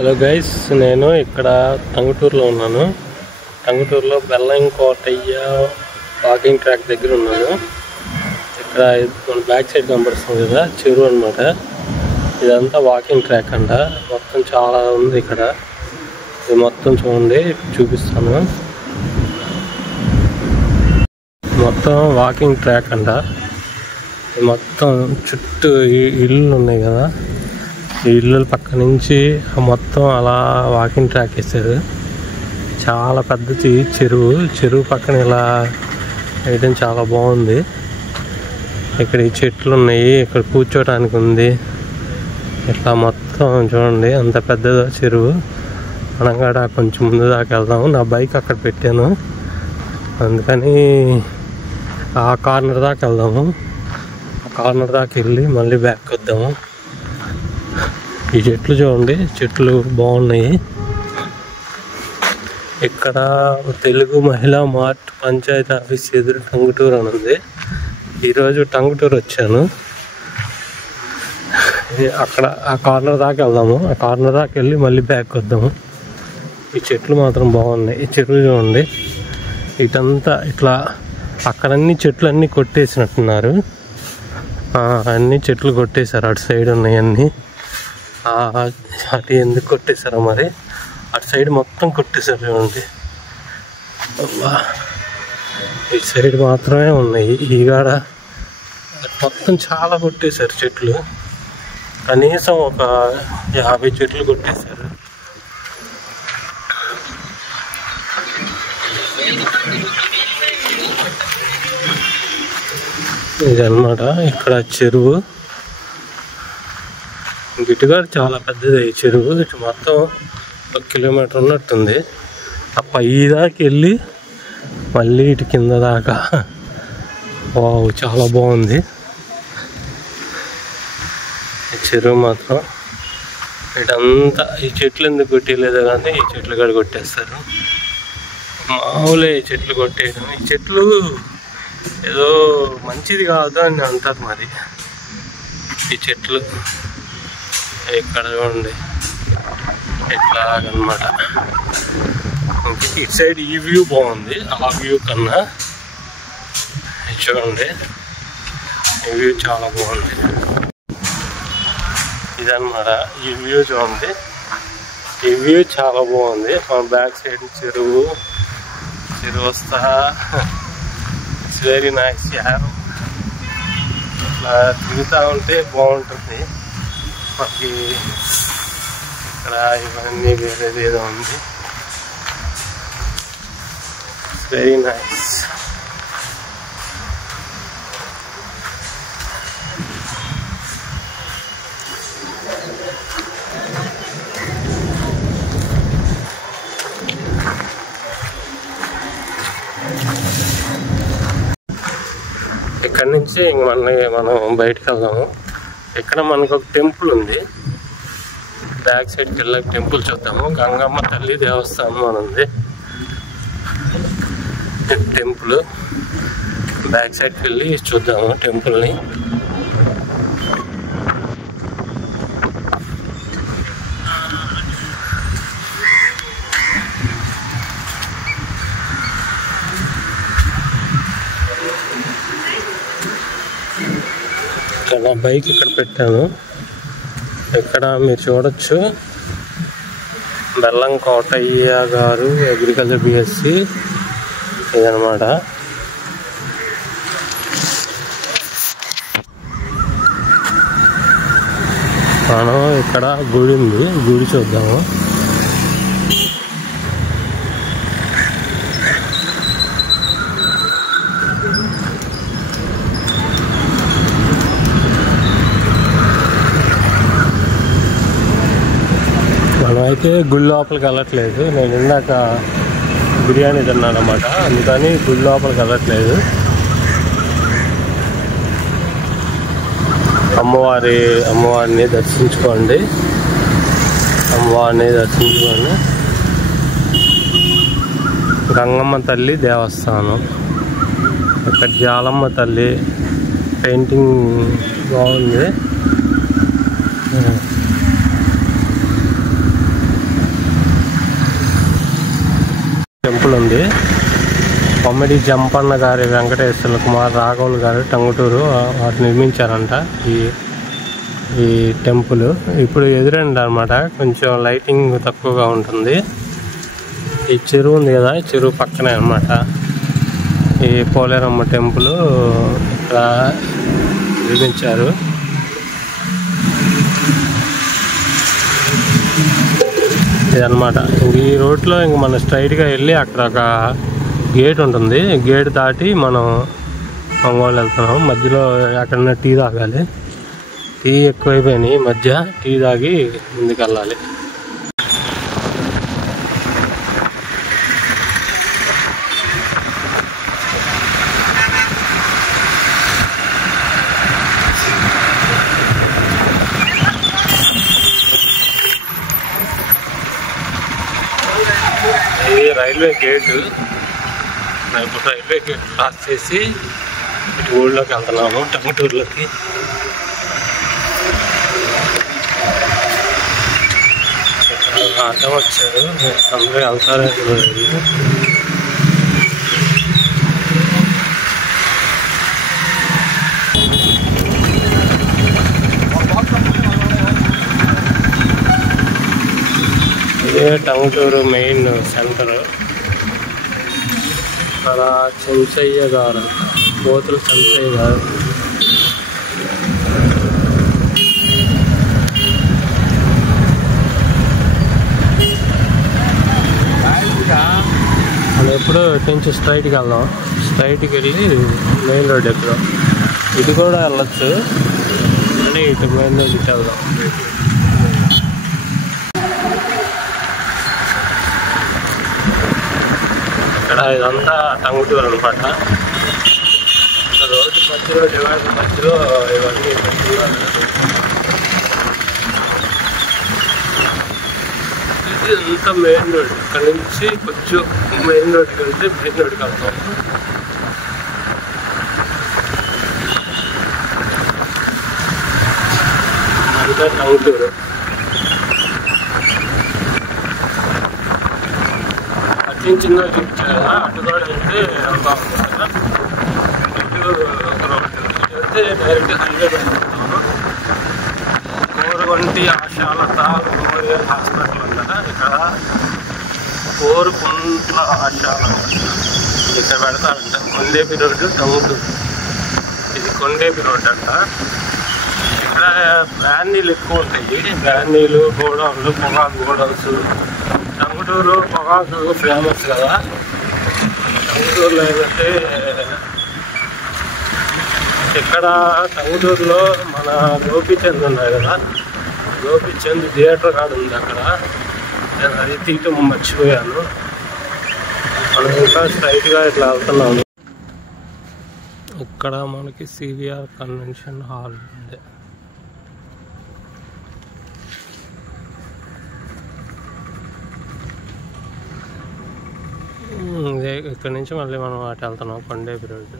Hello guys, నేను ఇక్కడ టంగుటూరులో ఉన్నాను. టంగుటూరులో బెల్లం కోటయ్య వాకింగ్ ట్రాక్ దగ్గర ఉన్నాను. ఇక్కడ మన బ్యాక్ సైడ్ కనబడుతుంది కదా, చెరువు అనమాట. ఇదంతా వాకింగ్ ట్రాక్ అంట. మొత్తం చాలా ఉంది ఇక్కడ. ఇది మొత్తం చూడండి, చూపిస్తాను. మొత్తం వాకింగ్ ట్రాక్ అంట. మొత్తం చుట్టూ ఇల్లులు ఉన్నాయి కదా, ఈ ఇల్లుల పక్క నుంచి మొత్తం అలా వాకింగ్ ట్రాక్ వేసారు. చాలా పెద్దది చెరువు పక్కన ఇలా వేయడం చాలా బాగుంది. ఇక్కడ ఈ చెట్లు ఉన్నాయి, ఇక్కడ కూర్చోడానికి ఉంది. ఇట్లా మొత్తం చూడండి, అంత పెద్దదో చెరువు. మనం కూడా కొంచెం ముందు దాకా వెళ్దాము. నా బైక్ అక్కడ పెట్టాను, అందుకని ఆ కార్నర్ దాకా వెళ్దాము. ఆ కార్నర్ దాకా వెళ్ళి మళ్ళీ బ్యాక్ వద్దాము. ఈ చెట్లు చూడండి, చెట్లు బాగున్నాయి. ఇక్కడ తెలుగు మహిళా మార్ట్ పంచాయతీ ఆఫీస్ ఎదురు టంగుటూరు అని ఉంది. ఈరోజు టంగుటూరు వచ్చాను. అక్కడ ఆ కార్నర్ దాకా వెళ్దాము. ఆ కార్నర్ దాకా వెళ్ళి మళ్ళీ బ్యాక్ వద్దాము. ఈ చెట్లు మాత్రం బాగున్నాయి. ఈ చెట్లు చూడండి, ఇటంతా ఇట్లా అక్కడన్ని చెట్లు అన్నీ కొట్టేసినట్టున్నారు. అన్ని చెట్లు కొట్టేశారు. అటు సైడ్ ఉన్నాయి అన్నీ. అటు ఎందుకు కొట్టేశారో మరి, అటు సైడ్ మొత్తం కొట్టేశారు చూడండి. ఈ సైడ్ మాత్రమే ఉన్నాయి. ఈగాడ మొత్తం చాలా కొట్టేశారు చెట్లు. కనీసం ఒక 50 చెట్లు కొట్టేశారు. ఇదన్నమాట ఇక్కడ చెరువు. గిట్టుగాడు చాలా పెద్దది ఈ చెరువు. ఇటు మొత్తం 1 కిలోమీటర్ ఉన్నట్టుంది. ఆ పై దాకా వెళ్ళి మళ్ళీ ఇటు కింద దాకా. వావ్, చాలా బాగుంది ఈ చెరువు మాత్రం. ఇటంతా ఈ చెట్లు ఎందుకు కొట్టేయలేదో కానీ ఈ చెట్లు కూడా కొట్టేస్తారు. మామూలే ఈ చెట్లు కొట్టేయడం. ఈ చెట్లు ఏదో మంచిది కాదు అని అంటారు మరి. ఈ చెట్లు ఇక్కడ చూడండి ఎట్లాగనమాట. ఇటు సైడ్ ఈ వ్యూ బాగుంది, ఆ వ్యూ కన్నా. చూడండి, ఈ వ్యూ చాలా బాగుంది. ఇదన్నమాట ఈ వ్యూ చూడండి. ఈ వ్యూ చాలా బాగుంది. మన బ్యాక్ సైడ్ చెరువు వస్తా. ఇట్స్ వెరీ నైస్ యార్. ఇట్లా తిరుగుతూ ఉంటే బాగుంటుంది. మనకి ఇక్కడ ఇవన్నీ వేరేది ఏదో ఉంది. It's very nice. ఇక్కడ నుంచి ఇంక మనం బయటకు వెళ్దాము. ఇక్కడ మనకు ఒక టెంపుల్ ఉంది. బ్యాక్ సైడ్కి వెళ్ళాక టెంపుల్ చూద్దాము. గంగమ్మ తల్లి దేవస్థానం అని ఉంది టెంపుల్. బ్యాక్ సైడ్కి వెళ్ళి చూద్దాము టెంపుల్ని. నా బైక్ ఇక్కడ పెట్టాను. ఇక్కడ మీరు చూడొచ్చు, బెల్లం కోటయ్య గారు అగ్రికల్చర్ బిఎస్సి ఇదనమాట. మనం ఇక్కడ గుడి ఉంది, గుడి చూద్దాము. మనమైతే గుడి లోపలికి వెళ్ళట్లేదు. నేను ఇందాక బిర్యానీ తిన్నాను అన్నమాట, అందుకని గుడి లోపలికి వెళ్ళట్లేదు. అమ్మవారిని దర్శించుకోండి. గంగమ్మ తల్లి దేవస్థానం. ఇక్కడ జాలమ్మ తల్లి పెయింటింగ్ బాగుంది. అని ఉంది. కొమ్మిడి జంపన్న గారి వెంకటేశ్వర కుమార్ రాఘవులు గారు టంగుటూరు వారు నిర్మించారంట ఈ టెంపుల్. ఇప్పుడు ఎదురండి అనమాట, కొంచెం లైటింగ్ తక్కువగా ఉంటుంది. ఈ చెరువు ఉంది కదా, ఈ చెరువు పక్కనే అనమాట ఈ పోలేరమ్మ టెంపుల్ ఇక్కడ నిర్మించారు. ఇదన్నమాట. ఈ రోడ్లో ఇంక మనం స్ట్రైట్గా వెళ్ళి అక్కడ ఒక గేట్ ఉంటుంది, గేట్ దాటి మనం ఒంగోలు వెళ్తున్నాం. మధ్యలో ఎక్కడన్నా టీ తాగాలి, టీ ఎక్కువైపోయినాయి మధ్య, టీ తాగి ముందుకు వెళ్ళాలి. ఇది రైల్వే గేటు. ఇప్పుడు రైల్వే గేట్ క్రాస్ చేసి ఇటు ఊళ్ళోకి వెళ్తున్నాము, టంగుటూరులోకి. అడ్డం వచ్చారు, అందరూ వెళ్తారు. ఇదే టంగుటూరు మెయిన్ సెంటర్. అక్కడ చెంచయ్య గారు, కోతుల చెంచయ్య గారు. మనం ఎప్పుడు కొంచెం స్ట్రైట్కి వెళ్దాం, స్ట్రైట్కి వెళ్ళి మెయిన్ రోడ్ ఎప్పుడు ఇటు కూడా వెళ్ళచ్చు, కానీ ఇటు మెయిన్ రోడ్ ఇటు వెళ్దాం. ఇక్కడ ఇదంతా టంగుటూరు అనమాట. రోడ్డు మధ్యలో, డివైడ్ మధ్యలో ఇవన్నీ పెట్టుకున్నారు. ఇది అంతా మెయిన్ రోడ్. ఇక్కడ నుంచి కొంచెం మెయిన్ రోడ్కి వెళ్తే మెయిన్ రోడ్కి వెళ్తాం. అంతా టంగుటూరు. అటు చిన్న కదా, అటు కూడా వెళ్తే బాగుంటుంది కదా. ఇటు ఒక రోడ్డు వెళ్తే డైరెక్ట్ హైవే పెట్టుకుంటాము. కోరువంటి ఆశాలత మెమోరియల్ హాస్పిటల్ ఉంది కదా, ఇక్కడ కోరుకుంట్ల ఆశాలత ఇక్కడ పెడతారంట. కొండేపి రోడ్డు టంగుటూరు, ఇది కొండేపి రోడ్డు అంట. ఇక్కడ బ్రాండీలు ఎక్కువ ఉంటాయి, బ్రాండీలు, గోడౌన్లు, పొగాకు గోడౌన్స్. టంగుటూరు పొగాకు ఫేమస్ కదా. టంగుటూరులో ఏంటంటే ఇక్కడ టంగుటూరులో మన గోపీచంద్ ఉన్నాయి కదా, గోపీచంద్ థియేటర్ కాడ ఉంది అక్కడ. నేను అది తీయటం మర్చిపోయాను. మనం ఇంకా స్ట్రైట్గా ఇట్లా వెళ్తున్నాము. ఇక్కడ మనకి సివిఆర్ కన్వెన్షన్ హాల్ ఉంది. ఇక్కడ నుంచి మళ్ళీ మనం అటు వెళ్తున్నాం, కొండేపి రోడ్డు.